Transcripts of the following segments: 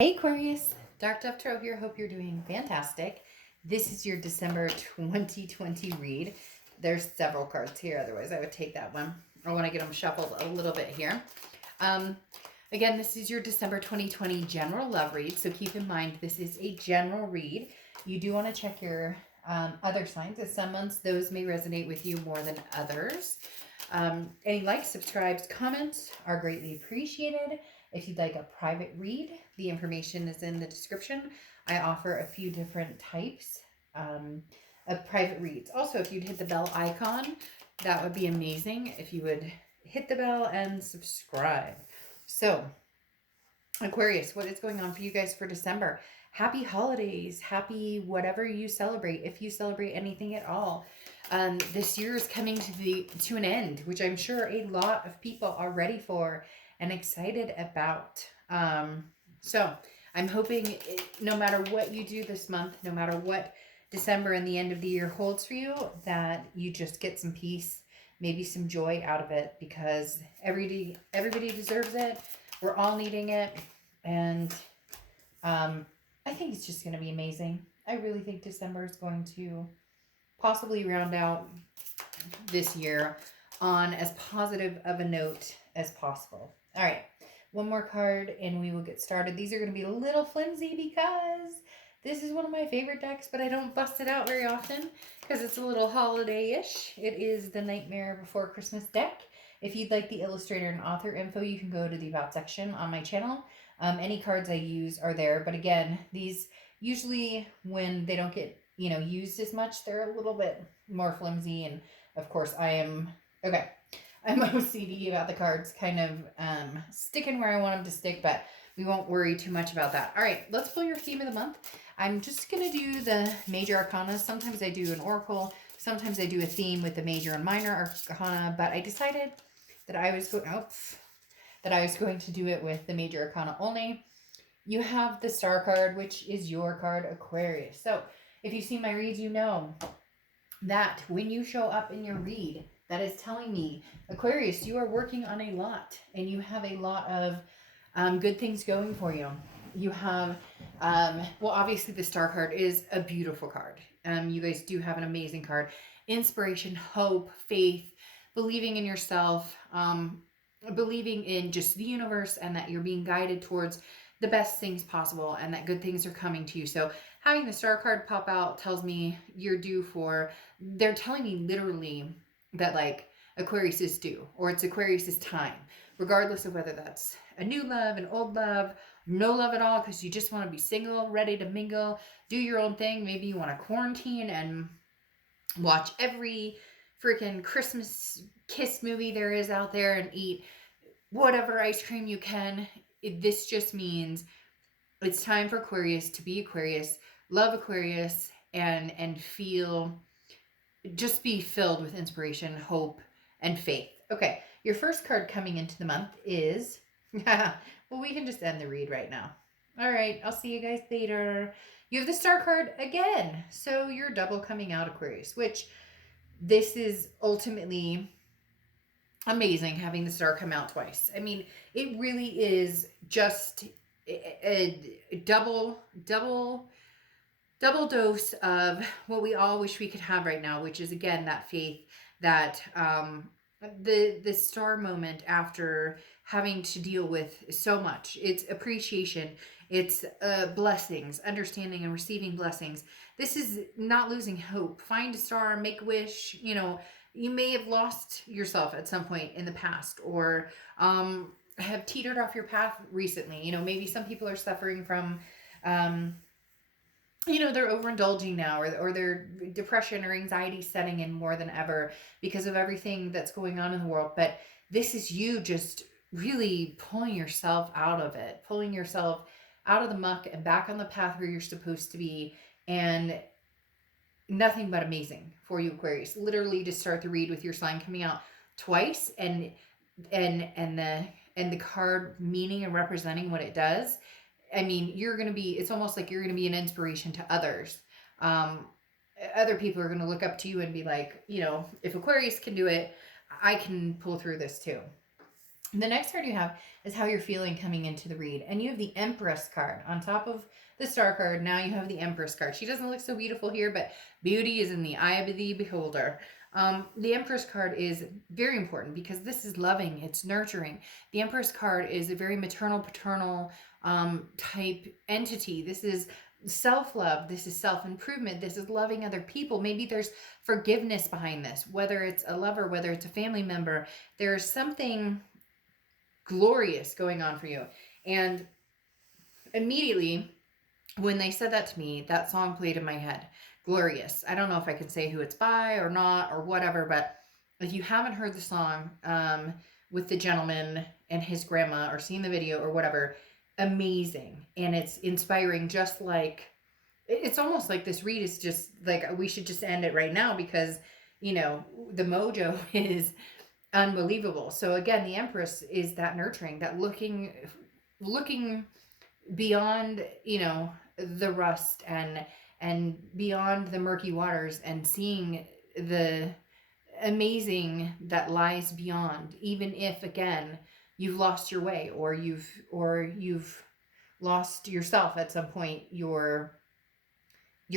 Hey Aquarius, Dark Dove Tarot here. Hope you're doing fantastic. This is your December 2020 read. There's several cards here, otherwise I would take that one. I want to get them shuffled a little bit here. Again, this is your December 2020 general love read, so keep in mind this is a general read. You do want to check your other signs, as some months those may resonate with you more than others. Any likes, subscribes, comments are greatly appreciated. If you'd like a private read, the information is in the description. I offer a few different types of private reads. Also, if you'd hit the bell icon, that would be amazing. If you would hit the bell and subscribe. So, Aquarius, what is going on for you guys for December? Happy holidays. Happy whatever you celebrate, if you celebrate anything at all. This year is coming to an end, which I'm sure a lot of people are ready for and excited about. So I'm hoping no matter what you do this month, no matter what December and the end of the year holds for you, that you just get some peace, maybe some joy out of it, because everybody deserves it. We're all needing it. And I think it's just going to be amazing. I really think December is going to possibly round out this year on as positive of a note as possible. All right, one more card and we will get started. These are going to be a little flimsy because this is one of my favorite decks, but I don't bust it out very often because it's a little holiday-ish. It is the Nightmare Before Christmas deck. If you'd like the illustrator and author info, you can go to the About section on my channel. Any cards I use are there, but again, these usually when they don't get used as much, they're a little bit more flimsy, and of course I'm OCD about the cards kind of sticking where I want them to stick, but we won't worry too much about that. All right, let's pull your theme of the month. I'm just going to do the major arcana. Sometimes I do an oracle. Sometimes I do a theme with the major and minor arcana, but I decided that I was going to do it with the major arcana only. You have the star card, which is your card, Aquarius. So if you've seen my reads, you know that when you show up in your read, that is telling me, Aquarius, you are working on a lot and you have a lot of good things going for you. You have, well, obviously the star card is a beautiful card. You guys do have an amazing card. Inspiration, hope, faith, believing in yourself, believing in just the universe and that you're being guided towards the best things possible and that good things are coming to you. So having the star card pop out tells me you're due for, they're telling me literally that like Aquarius is due, or it's Aquarius's time, regardless of whether that's a new love, an old love, no love at all, because you just want to be single, ready to mingle, do your own thing. Maybe you want to quarantine and watch every freaking Christmas kiss movie there is out there and eat whatever ice cream you can. This just means it's time for Aquarius to be Aquarius, love Aquarius, and feel, just be filled with inspiration, hope, and faith. Okay, your first card coming into the month is, well, we can just end the read right now. All right, I'll see you guys later. You have the star card again, so you're double coming out, Aquarius, which this is ultimately amazing having the star come out twice. I mean, it really is just a double dose of what we all wish we could have right now, which is again that faith, that the star moment after having to deal with so much. It's appreciation, it's blessings, understanding and receiving blessings. This is not losing hope. Find a star, make a wish. You may have lost yourself at some point in the past, or have teetered off your path recently. Maybe some people are suffering from they're overindulging now, or their depression or anxiety setting in more than ever because of everything that's going on in the world. But this is you just really pulling yourself out of it, pulling yourself out of the muck and back on the path where you're supposed to be. And nothing but amazing for you, Aquarius. Literally to start the read with your sign coming out twice and the card meaning and representing what it does. I mean, it's almost like you're going to be an inspiration to others. Other people are going to look up to you and be like, if Aquarius can do it, I can pull through this too. The next card you have is how you're feeling coming into the read. And you have the Empress card on top of the Star card. Now you have the Empress card. She doesn't look so beautiful here, but beauty is in the eye of the beholder. The Empress card is very important because this is loving, it's nurturing. The Empress card is a very maternal, paternal type entity. This is self-love, this is self-improvement, this is loving other people. Maybe there's forgiveness behind this, whether it's a lover, whether it's a family member. There's something glorious going on for you. And immediately when they said that to me, that song played in my head. Glorious. I don't know if I can say who it's by or not or whatever, but if you haven't heard the song with the gentleman and his grandma or seen the video or whatever, amazing. And it's inspiring, just like, it's almost like this read is just like, we should just end it right now because, you know, the mojo is unbelievable. So again, the Empress is that nurturing, that looking beyond, you know, the rust and beyond the murky waters and seeing the amazing that lies beyond, even if again you've lost your way or you've lost yourself at some point. Your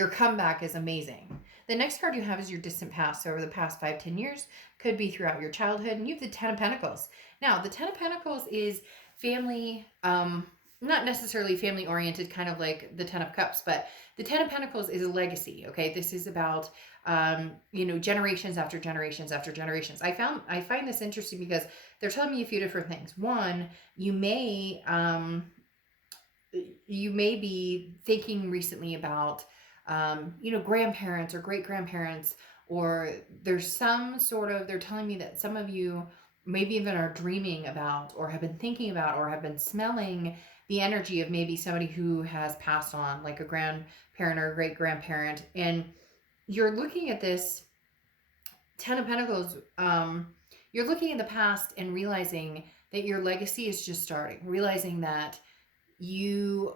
comeback is amazing. The next card you have is your distant past. So over the past 5-10 years, could be throughout your childhood. And you have the Ten of Pentacles. Now, the Ten of Pentacles is family, not necessarily family oriented, kind of like the Ten of Cups, but the Ten of Pentacles is a legacy. Okay, this is about you know, generations after generations after generations. I find this interesting because they're telling me a few different things. One, you may be thinking recently about you know, grandparents or great grandparents, or there's some sort of, they're telling me that some of you maybe even are dreaming about or have been thinking about or have been smelling the energy of maybe somebody who has passed on, like a grandparent or a great grandparent. And you're looking at this Ten of Pentacles, you're looking in the past and realizing that your legacy is just starting, realizing that the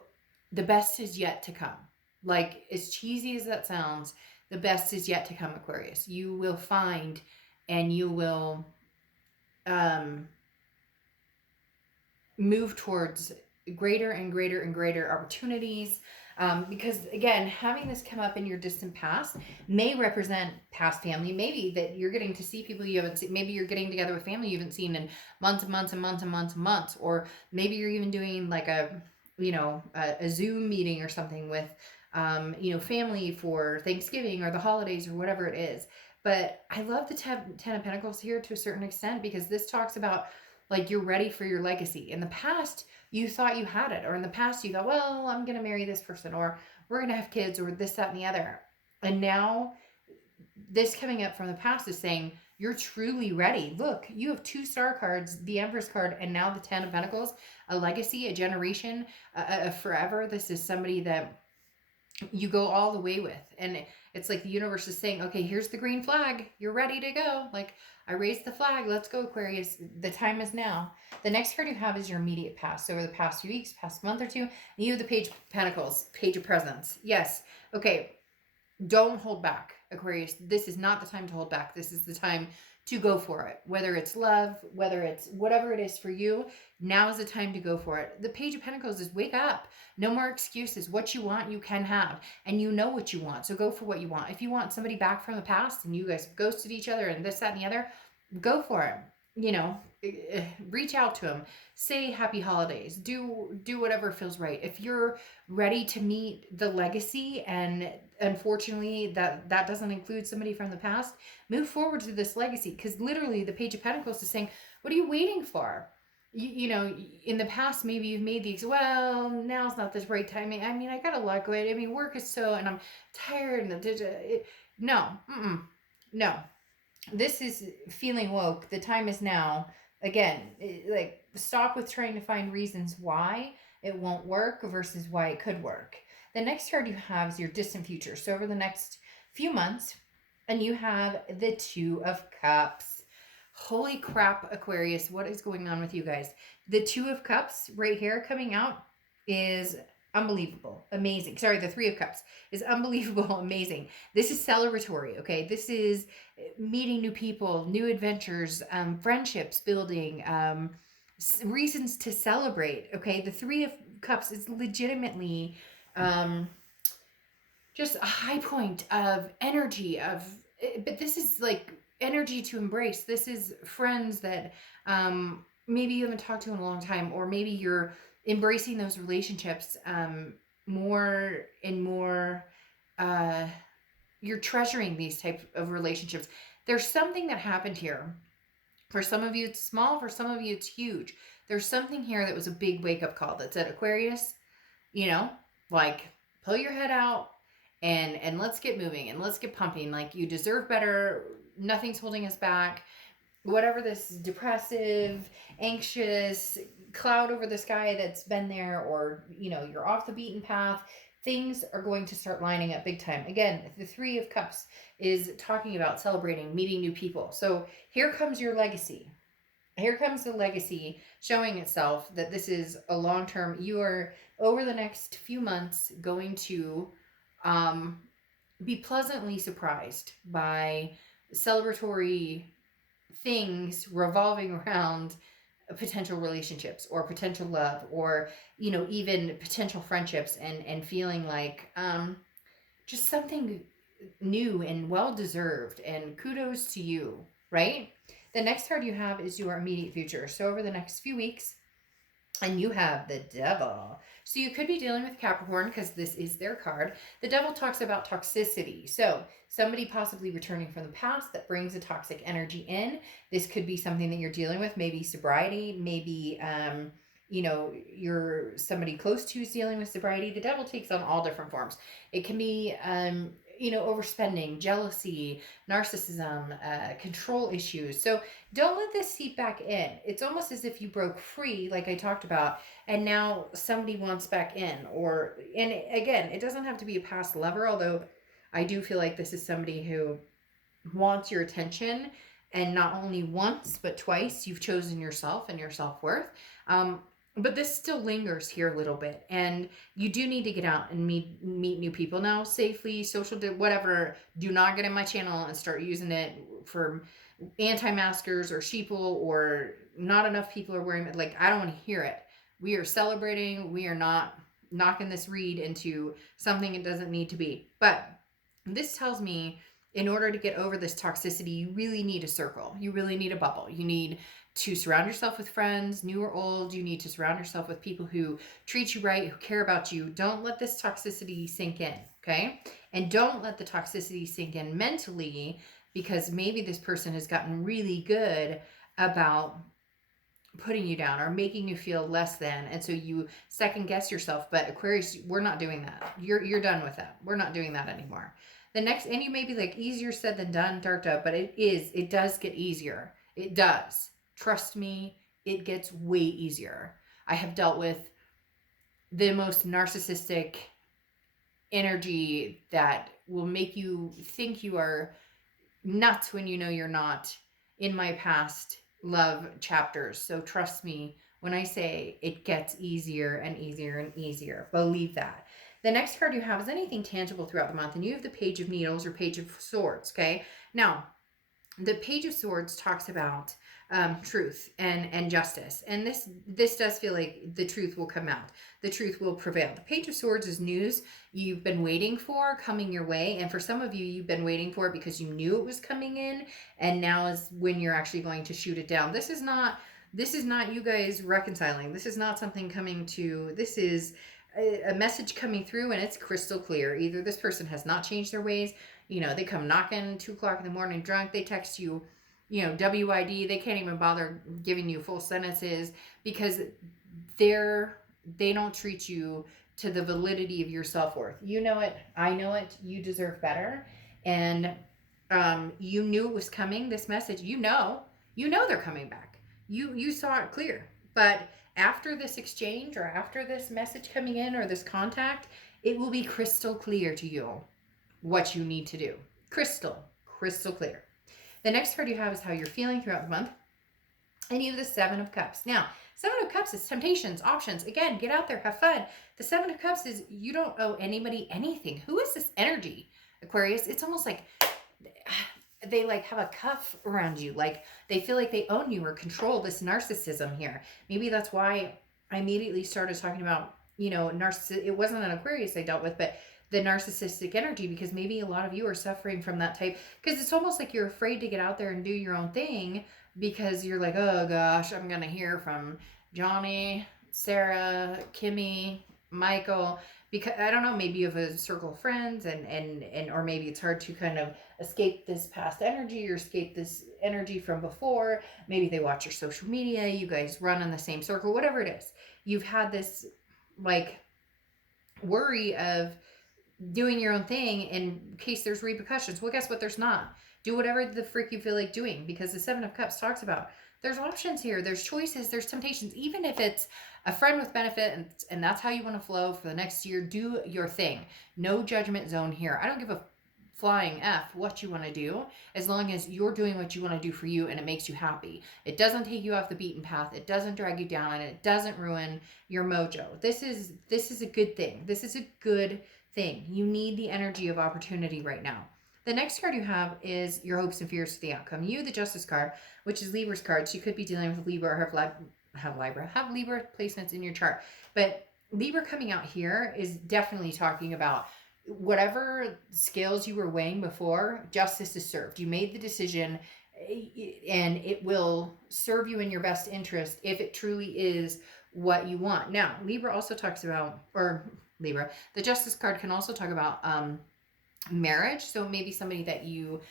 best is yet to come. Like, as cheesy as that sounds, the best is yet to come, Aquarius. You will find and you will move towards greater and greater and greater opportunities. Because again, having this come up in your distant past may represent past family. Maybe that you're getting to see people you haven't seen. Maybe you're getting together with family you haven't seen in months and months and months and months and months. Or maybe you're even doing like a Zoom meeting or something with you know, family for Thanksgiving or the holidays or whatever it is. But I love the Ten of Pentacles here to a certain extent, because this talks about like you're ready for your legacy. In the past, you thought you had it, or in the past you thought, well, I'm going to marry this person, or we're going to have kids, or this, that, and the other. And now this coming up from the past is saying you're truly ready. Look, you have 2 star cards, the Empress card, and now the Ten of Pentacles, a legacy, a generation, a forever. This is somebody that you go all the way with. And it's like the universe is saying, okay, here's the green flag. You're ready to go. Like, I raised the flag. Let's go, Aquarius. The time is now. The next card you have is your immediate past. So over the past few weeks, past month or two, you have the Page of Pentacles, Page of Presents. Yes. Okay. Don't hold back, Aquarius. This is not the time to hold back. This is the time to go for it. Whether it's love, whether it's whatever it is for you, now is the time to go for it. The Page of Pentacles is wake up. No more excuses. What you want, you can have. And you know what you want. So go for what you want. If you want somebody back from the past and you guys ghosted each other and this, that, and the other, go for it. You know, reach out to them. Say happy holidays. Do whatever feels right. If you're ready to meet the legacy, and unfortunately that doesn't include somebody from the past, move forward to this legacy. Because literally the Page of Pentacles is saying, what are you waiting for? You know, in the past, maybe you've made the, well, now's not the right time. I mean, I got a lot going. I mean, work is so, and I'm tired. And no. This is feeling woke. The time is now. Again, like, stop with trying to find reasons why it won't work versus why it could work. The next card you have is your distant future. So over the next few months, and you have the Two of Cups. Holy crap, Aquarius, what is going on with you guys? The Two of Cups right here coming out is unbelievable, amazing. Sorry, the Three of Cups is unbelievable, amazing. This is celebratory, okay? This is meeting new people, new adventures, friendships building, reasons to celebrate. Okay, the Three of Cups is legitimately just a high point of energy but this is like energy to embrace. This is friends that maybe you haven't talked to in a long time, or maybe you're embracing those relationships more and more. uh you're treasuring these type of relationships. There's something that happened here. For some of you it's small, for some of you it's huge. There's something here that was a big wake up call that said, Aquarius, you know, like, pull your head out and let's get moving and let's get pumping. Like, you deserve better. Nothing's holding us back. Whatever this depressive, anxious cloud over the sky that's been there, or you're off the beaten path, things are going to start lining up big time. Again, the Three of Cups is talking about celebrating, meeting new people. So here comes your legacy. Here comes the legacy showing itself that this is a long term. You are, over the next few months, going to be pleasantly surprised by celebratory things revolving around potential relationships or potential love, or even potential friendships, and feeling like just something new and well deserved, and kudos to you, right? The next card you have is your immediate future. So over the next few weeks, and you have the Devil. So you could be dealing with Capricorn because this is their card. The Devil talks about toxicity. So somebody possibly returning from the past that brings a toxic energy in. This could be something that you're dealing with, maybe sobriety, maybe you're somebody close to is dealing with sobriety. The Devil takes on all different forms. It can be overspending, jealousy, narcissism, control issues. So don't let this seep back in. It's almost as if you broke free, like I talked about, and now somebody wants back in. And again, it doesn't have to be a past lover, although I do feel like this is somebody who wants your attention, and not only once, but twice. You've chosen yourself and your self-worth. But this still lingers here a little bit, and you do need to get out and meet new people now, safely, whatever. Do not get in my channel and start using it for anti-maskers or sheeple, or not enough people are wearing it. Like, I don't want to hear it. We are celebrating. We are not knocking this read into something it doesn't need to be. But this tells me, in order to get over this toxicity, you really need a circle. You really need a bubble. You need to surround yourself with friends, new or old. You need to surround yourself with people who treat you right, who care about you. Don't let this toxicity sink in, okay? And don't let the toxicity sink in mentally, because maybe this person has gotten really good about putting you down or making you feel less than, and so you second guess yourself. But Aquarius, we're not doing that. You're done with that. We're not doing that anymore. The next, and you may be like, easier said than done, Dark Dove, but it does get easier. It does. Trust me, it gets way easier. I have dealt with the most narcissistic energy that will make you think you are nuts when you know you're not, in my past love chapters. So trust me when I say it gets easier and easier and easier. Believe that. The next card you have is anything tangible throughout the month, and you have the Page of Needles or Page of Swords, okay? Now, the Page of Swords talks about truth and justice, and this does feel like the truth will come out. The truth will prevail. The Page of Swords is news you've been waiting for coming your way, and for some of you, you've been waiting for it because you knew it was coming in, and now is when you're actually going to shoot it down. This is not you guys reconciling. This is not something coming to. This is a message coming through, and it's crystal clear. Either this person has not changed their ways. They come knocking 2 o'clock in the morning drunk. They text you, WID. They can't even bother giving you full sentences because they don't treat you to the validity of your self-worth. You know it. I know it. You deserve better. And you knew it was coming, this message. You know they're coming back. You saw it clear. But after this exchange, or after this message coming in, or this contact, it will be crystal clear to you what you need to do. Crystal clear. The next card you have is how you're feeling throughout the month. And you have the Seven of Cups. Now, Seven of Cups is temptations, options. Again, get out there, have fun. The Seven of Cups is you don't owe anybody anything. Who is this energy, Aquarius? It's almost like they like have a cuff around you. Like they feel like they own you or control this narcissism here. Maybe that's why I immediately started talking about, it wasn't an Aquarius I dealt with, but the narcissistic energy, because maybe a lot of you are suffering from that type, because it's almost like you're afraid to get out there and do your own thing because you're like, oh gosh, I'm going to hear from Johnny, Sarah, Kimmy, Michael, because I don't know, maybe you have a circle of friends and or maybe it's hard to kind of escape this past energy or escape this energy from before. Maybe they watch your social media, you guys run in the same circle, whatever it is. You've had this like worry of doing your own thing in case there's repercussions. Well, guess what? There's not. Do whatever the frick you feel like doing, because the Seven of Cups talks about there's options here, there's choices, there's temptations. Even if it's a friend with benefit and that's how you want to flow for the next year, do your thing. No judgment zone here. I don't give a flying F what you want to do, as long as you're doing what you want to do for you and it makes you happy. It doesn't take you off the beaten path. It doesn't drag you down, and it doesn't ruin your mojo. This is a good thing. This is a good thing. You need the energy of opportunity right now. The next card you have is your hopes and fears for the outcome. You, the Justice card, which is Libra's card. So you could be dealing with Libra or have Libra placements in your chart. But Libra coming out here is definitely talking about whatever scales you were weighing before, justice is served. You made the decision, and it will serve you in your best interest if it truly is what you want. Now, Libra also talks about, the Justice card can also talk about marriage. So maybe somebody that you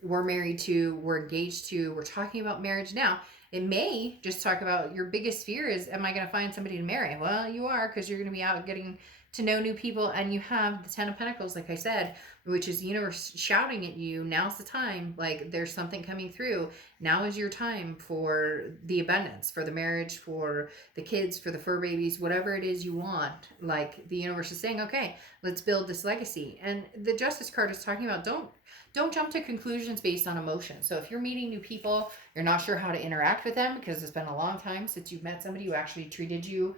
were married to, were engaged to, we're talking about marriage now. It may just talk about your biggest fear is, am I going to find somebody to marry? Well, you are, because you're going to be out getting to know new people, and you have the Ten of Pentacles, like I said, which is the universe shouting at you, now's the time, like there's something coming through. Now is your time for the abundance, for the marriage, for the kids, for the fur babies, whatever it is you want. Like the universe is saying, okay, let's build this legacy. And the Justice card is talking about don't jump to conclusions based on emotion. So if you're meeting new people, you're not sure how to interact with them because it's been a long time since you've met somebody who actually treated you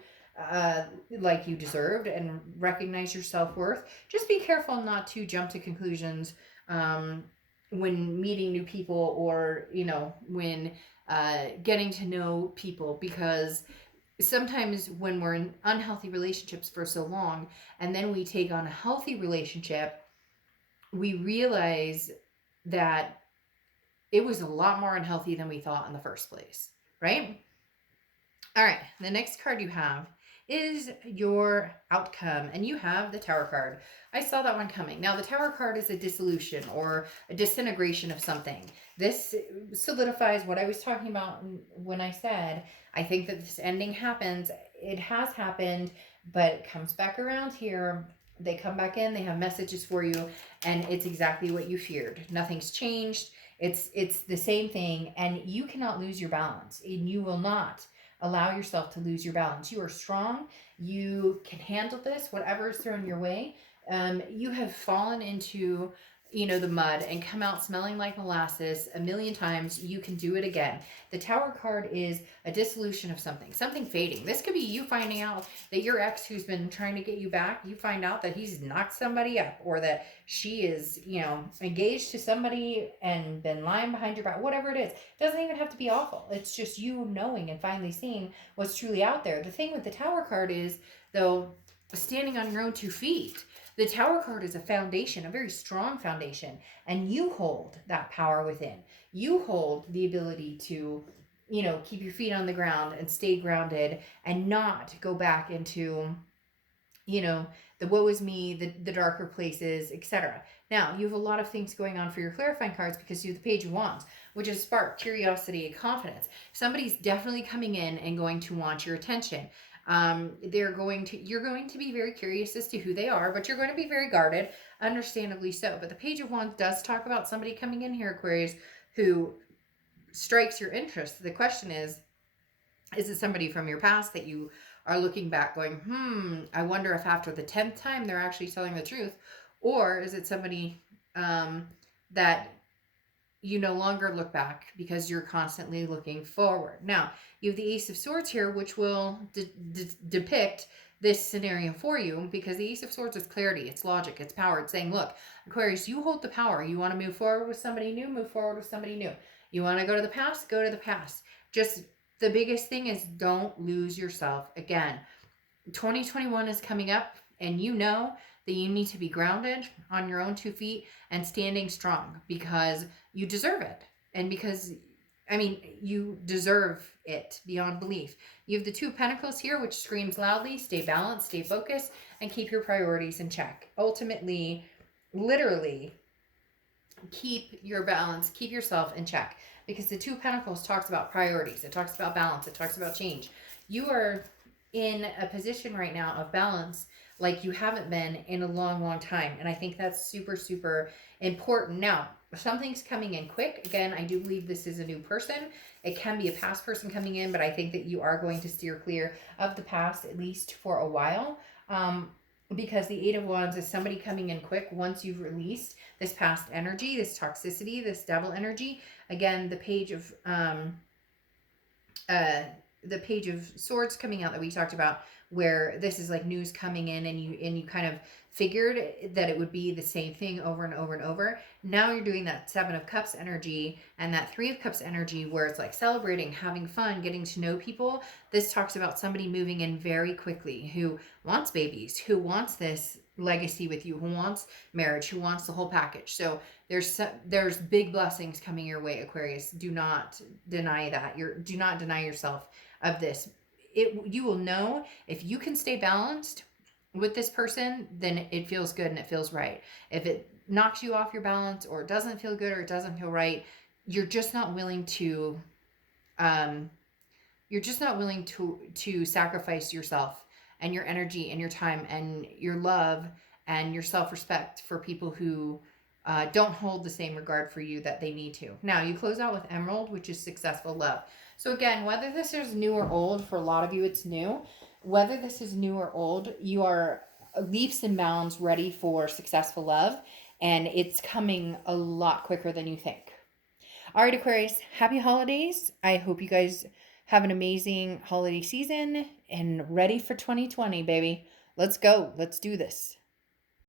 like you deserved and recognize your self-worth, just be careful not to jump to conclusions when meeting new people, or when getting to know people, because sometimes when we're in unhealthy relationships for so long and then we take on a healthy relationship, we realize that it was a lot more unhealthy than we thought in the first place, right? All right, the next card you have is your outcome, and you have the Tower card. I saw that one coming. Now, the Tower card is a dissolution or a disintegration of something. This solidifies what I was talking about when I said, I think that this ending happens. It has happened, but it comes back around here. They come back in, they have messages for you, and it's exactly what you feared. Nothing's changed. It's the same thing, and you cannot lose your balance, and you will not allow yourself to lose your balance. You are strong. You can handle this, whatever is thrown your way. You have fallen into, the mud and come out smelling like molasses a million times. You can do it again. The Tower card is a dissolution of something fading. This could be you finding out that your ex, who's been trying to get you back, you find out that he's knocked somebody up, or that she is, engaged to somebody and been lying behind your back, whatever it is. It doesn't even have to be awful. It's just you knowing and finally seeing what's truly out there. The thing with the Tower card is, though, standing on your own 2 feet. The Tower card is a foundation, a very strong foundation, and you hold that power within. You hold the ability to, keep your feet on the ground and stay grounded and not go back into, the woe is me, the darker places, etc. Now, you have a lot of things going on for your clarifying cards because you have the Page of Wands, which is spark, curiosity, and confidence. Somebody's definitely coming in and going to want your attention. You're going to be very curious as to who they are, but you're going to be very guarded, understandably so. But the Page of Wands does talk about somebody coming in here, Aquarius, who strikes your interest. The question is it somebody from your past that you are looking back going, I wonder if after the 10th time they're actually telling the truth? Or is it somebody that you no longer look back because you're constantly looking forward? Now, you have the Ace of Swords here, which will depict this scenario for you, because the Ace of Swords is clarity, it's logic, it's power. It's saying, look, Aquarius, you hold the power. You want to move forward with somebody new, move forward with somebody new. You want to go to the past, go to the past. Just the biggest thing is don't lose yourself. Again, 2021 is coming up, and you know that you need to be grounded on your own 2 feet and standing strong, because you deserve it. And because, I mean, you deserve it beyond belief. You have the 2 of Pentacles here, which screams loudly, stay balanced, stay focused, and keep your priorities in check. Ultimately, literally, keep your balance, keep yourself in check. Because the 2 of Pentacles talks about priorities. It talks about balance. It talks about change. You are in a position right now of balance like you haven't been in a long, long time. And I think that's super, super important. Now, something's coming in quick. Again, I do believe this is a new person. It can be a past person coming in, but I think that you are going to steer clear of the past, at least for a while. Because the 8 of Wands is somebody coming in quick once you've released this past energy, this toxicity, this devil energy. Again, the Page of Swords coming out that we talked about, where this is like news coming in, and you kind of figured that it would be the same thing over and over and over. Now you're doing that 7 of Cups energy and that 3 of Cups energy, where it's like celebrating, having fun, getting to know people. This talks about somebody moving in very quickly, who wants babies, who wants this legacy with you, who wants marriage, who wants the whole package. So there's big blessings coming your way, Aquarius. Do not deny that. Do not deny yourself of this. You will know if you can stay balanced with this person, then it feels good and it feels right. If it knocks you off your balance, or it doesn't feel good, or it doesn't feel right, you're just not willing to sacrifice yourself and your energy and your time and your love and your self-respect for people who don't hold the same regard for you that they need to. Now, you close out with Emerald, which is successful love. So again, whether this is new or old, for a lot of you it's new. Whether this is new or old, you are leaps and bounds ready for successful love, and it's coming a lot quicker than you think. All right, Aquarius, happy holidays. I hope you guys have an amazing holiday season and ready for 2020, baby. Let's go. Let's do this.